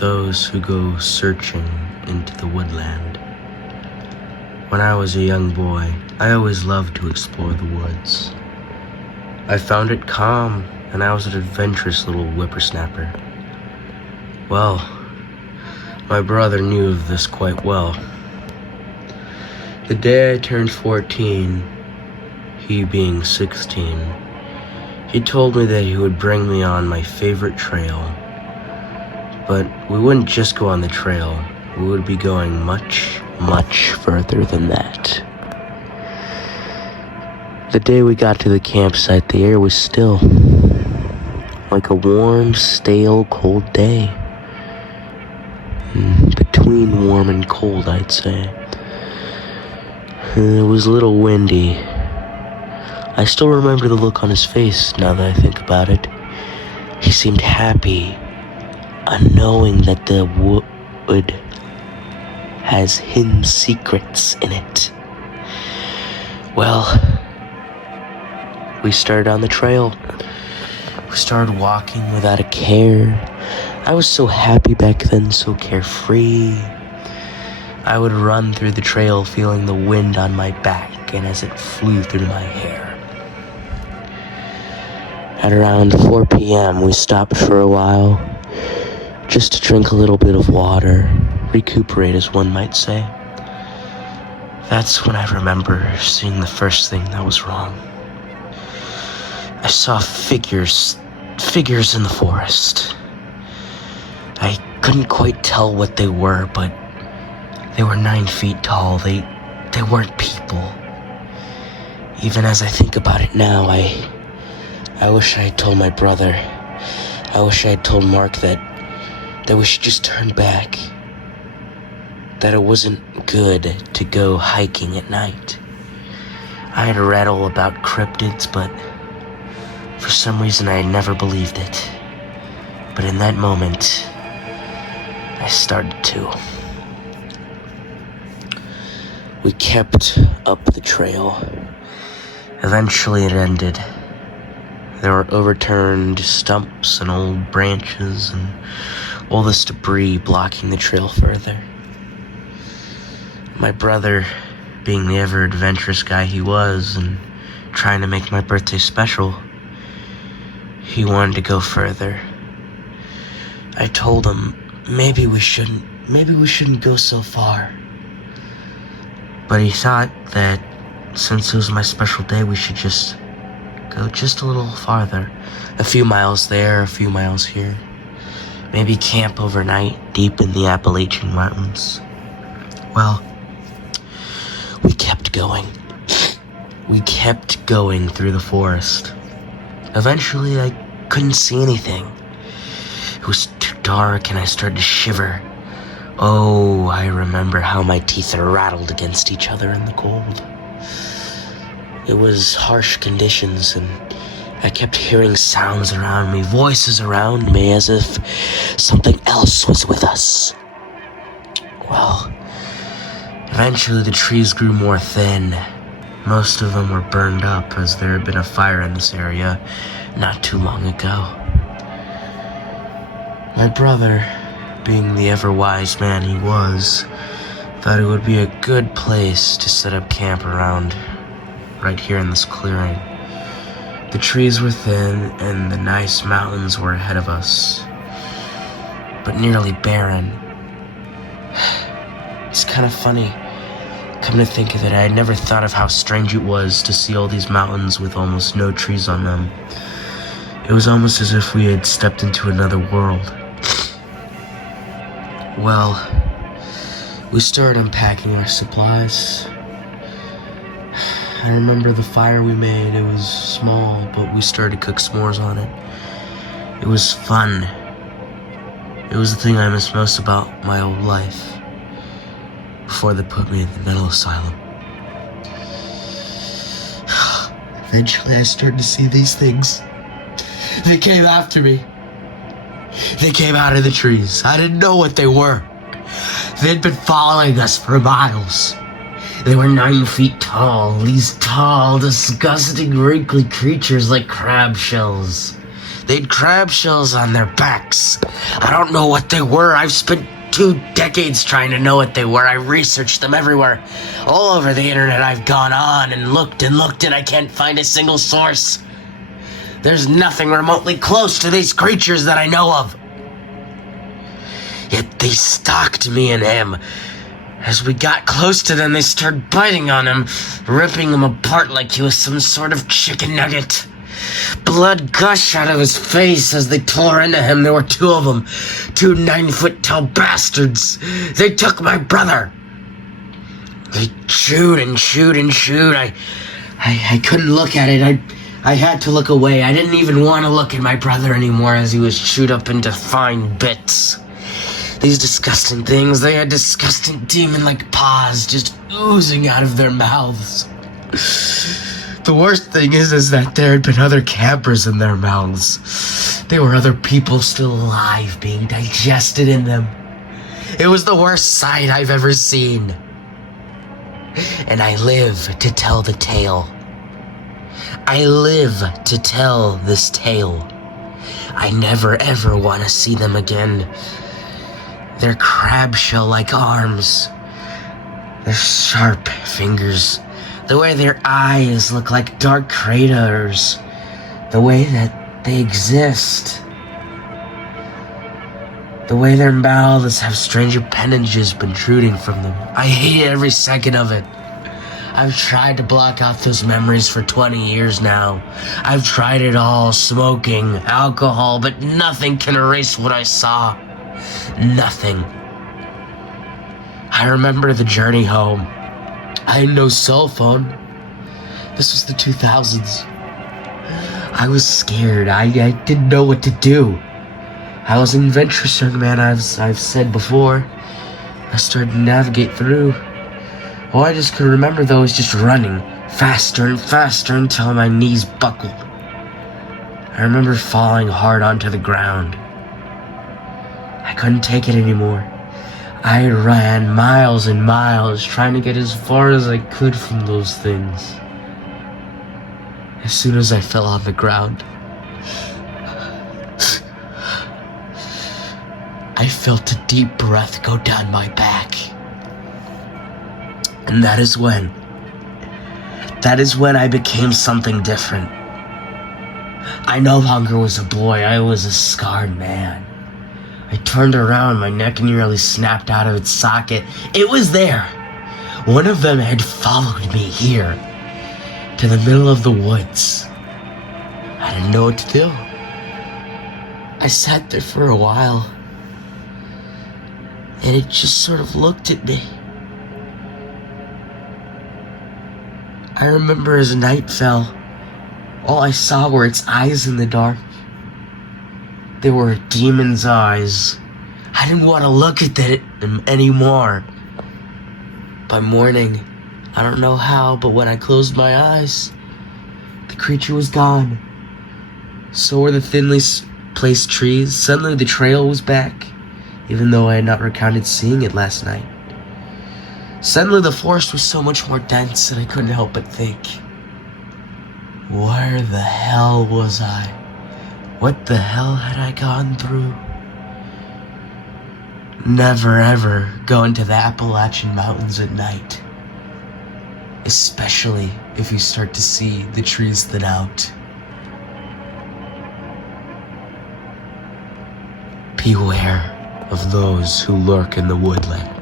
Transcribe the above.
those who go searching into the woodland. When I was a young boy, I always loved to explore the woods. I found it calm, and I was an adventurous little whippersnapper. Well, my brother knew of this quite well. The day I turned 14, he being 16, he told me that he would bring me on my favorite trail. But we wouldn't just go on the trail, we would be going much, much further than that. The day we got to the campsite, the air was still, like a warm, stale, cold day. Between warm and cold, I'd say. It was a little windy. I still remember the look on his face now that I think about it. He seemed happy, unknowing that the wood has hidden secrets in it. Well, we started on the trail. We started walking without a care. I was so happy back then, so carefree. I would run through the trail feeling the wind on my back and as it flew through my hair. At around 4 p.m., we stopped for a while, just to drink a little bit of water, recuperate as one might say. That's when I remember seeing the first thing that was wrong. I saw figures in the forest. I couldn't quite tell what they were, but they were 9 feet tall. They weren't people. Even as I think about it now, I wish I had told my brother. I wish I had told Mark that we should just turn back. That it wasn't good to go hiking at night. I had read all about cryptids, but for some reason I had never believed it. But in that moment, I started to. We kept up the trail. Eventually it ended. There were overturned stumps and old branches and all this debris blocking the trail further. My brother, being the ever-adventurous guy he was and trying to make my birthday special, he wanted to go further. I told him maybe we shouldn't go so far. But he thought that since it was my special day, we should just go just a little farther. A few miles there, a few miles here. Maybe camp overnight deep in the Appalachian mountains. Well, we kept going. We kept going through the forest. Eventually, I couldn't see anything. It was too dark and I started to shiver. Oh, I remember how my teeth rattled against each other in the cold. It was harsh conditions and I kept hearing sounds around me, voices around me, as if something else was with us. Well, eventually the trees grew more thin. Most of them were burned up as there had been a fire in this area not too long ago. My brother, being the ever-wise man he was, thought it would be a good place to set up camp around right here in this clearing. The trees were thin and the nice mountains were ahead of us, but nearly barren. It's kind of funny. Come to think of it, I had never thought of how strange it was to see all these mountains with almost no trees on them. It was almost as if we had stepped into another world. Well, we started unpacking our supplies. I remember the fire we made. It was small, but we started to cook s'mores on it. It was fun. It was the thing I miss most about my old life. Before they put me in the mental asylum. Eventually I started to see these things. They came after me. They came out of the trees. I didn't know what they were. They'd been following us for miles. They were 9 feet tall. These tall, disgusting, wrinkly creatures like crab shells. They'd crab shells on their backs. I don't know what they were. I've spent 2 decades trying to know what they were. I researched them everywhere. All over the internet I've gone on and looked and I can't find a single source. There's nothing remotely close to these creatures that I know of. Yet they stalked me and him. As we got close to them, they started biting on him, ripping him apart like he was some sort of chicken nugget. Blood gushed out of his face as they tore into him. There were 2 of them, 2 9-foot-tall bastards. They took my brother. They chewed and chewed and chewed. I couldn't look at it. I had to look away. I didn't even want to look at my brother anymore as he was chewed up into fine bits. These disgusting things, they had disgusting demon-like paws just oozing out of their mouths. The worst thing is that there had been other campers in their mouths. There were other people still alive being digested in them. It was the worst sight I've ever seen. And I live to tell the tale. I live to tell this tale. I never ever want to see them again. Their crab shell-like arms, their sharp fingers, the way their eyes look like dark craters, the way that they exist, the way their mouths have strange appendages protruding from them. I hate every second of it. I've tried to block out those memories for 20 years now. I've tried it all, smoking, alcohol, but nothing can erase what I saw. Nothing. I remember the journey home. I had no cell phone. This was the 2000s. I was scared. I didn't know what to do. I was an adventurous young man, I've said before. I started to navigate through. All I just could remember, though, was just running faster and faster until my knees buckled. I remember falling hard onto the ground. I couldn't take it anymore. I ran miles and miles, trying to get as far as I could from those things. As soon as I fell on the ground, I felt a deep breath go down my back. And that is when I became something different. I no longer was a boy, I was a scarred man. I turned around, my neck nearly snapped out of its socket. It was there. One of them had followed me here, to the middle of the woods. I didn't know what to do. I sat there for a while, and it just sort of looked at me. I remember as night fell, all I saw were its eyes in the dark. They were a demon's eyes. I didn't want to look at them anymore. By morning, I don't know how, but when I closed my eyes, the creature was gone. So were the thinly placed trees. Suddenly the trail was back, even though I had not recounted seeing it last night. Suddenly the forest was so much more dense, and I couldn't help but think, where the hell was I? What the hell had I gone through? Never ever go into the Appalachian mountains at night. Especially if you start to see the trees thin out. Beware of those who lurk in the woodland.